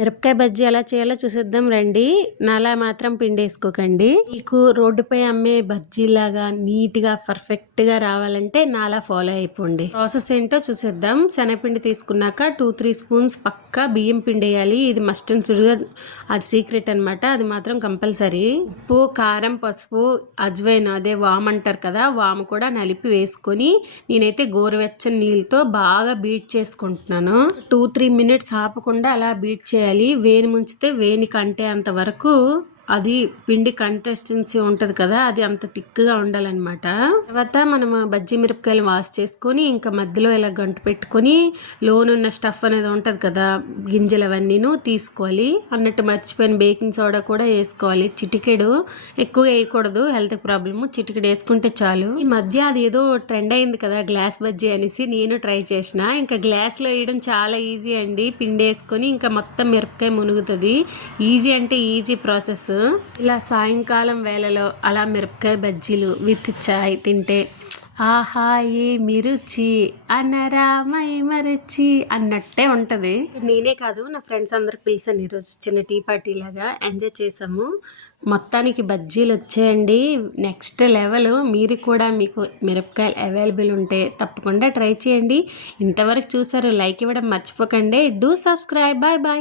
మిరపకాయ బజ్జీ ఎలా చేయాలో చూసేద్దాం రండి. నాలా మాత్రం పిండేసుకోకండి. మీకు రోడ్డుపై అమ్మే బజ్జీలాగా నీట్గా పర్ఫెక్ట్గా రావాలంటే నాలా ఫాలో అయిపోండి. ప్రాసెస్ ఏంటో చూసేద్దాం. శనగపిండి తీసుకున్నాక 2-3 స్పూన్స్ పక్కా బియ్యం పిండి వేయాలి. ఇది మస్ట్ అండ్ షుడ్గా అది సీక్రెట్ అనమాట. అది మాత్రం కంపల్సరీ. ఉప్పు, కారం, పసుపు, అజ్వైన్ అదే వామ్ అంటారు కదా, వాము కూడా నలిపి వేసుకొని నేనైతే గోరువెచ్చని నీళ్ళతో బాగా బీట్ చేసుకుంటున్నాను. 2-3 మినిట్స్ ఆపకుండా అలా బీట్ చేయాలి. వేని ముంచితే వేని కంటే అంత వరకు అది పిండి కంటెస్టెన్సీ ఉంటుంది కదా, అది అంత థిక్గా ఉండాలన్నమాట. తర్వాత మనం బజ్జీ మిరపకాయలు వాష్ చేసుకొని ఇంకా మధ్యలో ఇలా గంటు పెట్టుకొని లోనున్న స్టఫ్ అనేది ఉంటుంది కదా, గింజలు అవన్నీను తీసుకోవాలి. అన్నట్టు మర్చిపోయిన బేకింగ్ సోడా కూడా వేసుకోవాలి. చిటికెడు, ఎక్కువ వేయకూడదు, హెల్త్ ప్రాబ్లము. చిటికెడు వేసుకుంటే చాలు. ఈ మధ్య అది ఏదో ట్రెండ్ అయింది కదా గ్లాస్ బజ్జీ అనేసి, నేను ట్రై చేసిన. ఇంకా గ్లాస్లో వేయడం చాలా ఈజీ అండి. పిండి వేసుకొని ఇంకా మొత్తం మిరపకాయ మునుగుతుంది. ఈజీ అంటే ఈజీ ప్రాసెస్. ఇలా సాయంకాలం వేళలో అలా మిరపకాయ బజ్జీలు విత్ చాయ్ తింటే ఆహా ఏమి రుచి అనరామై మరచి అన్నట్టే ఉంటుంది. నేనే కాదు, నా ఫ్రెండ్స్ అందరికి పిలిచాను ఈరోజు. చిన్న టీ పార్టీ లాగా ఎంజాయ్ చేసాము. మొత్తానికి బజ్జీలు వచ్చేయండి నెక్స్ట్ లెవెల్. మీరు కూడా మీకు మిరపకాయలు అవైలబుల్ ఉంటే తప్పకుండా ట్రై చేయండి. ఇంతవరకు చూసారు, లైక్ ఇవ్వడం మర్చిపోకండి. Do subscribe. Bye bye.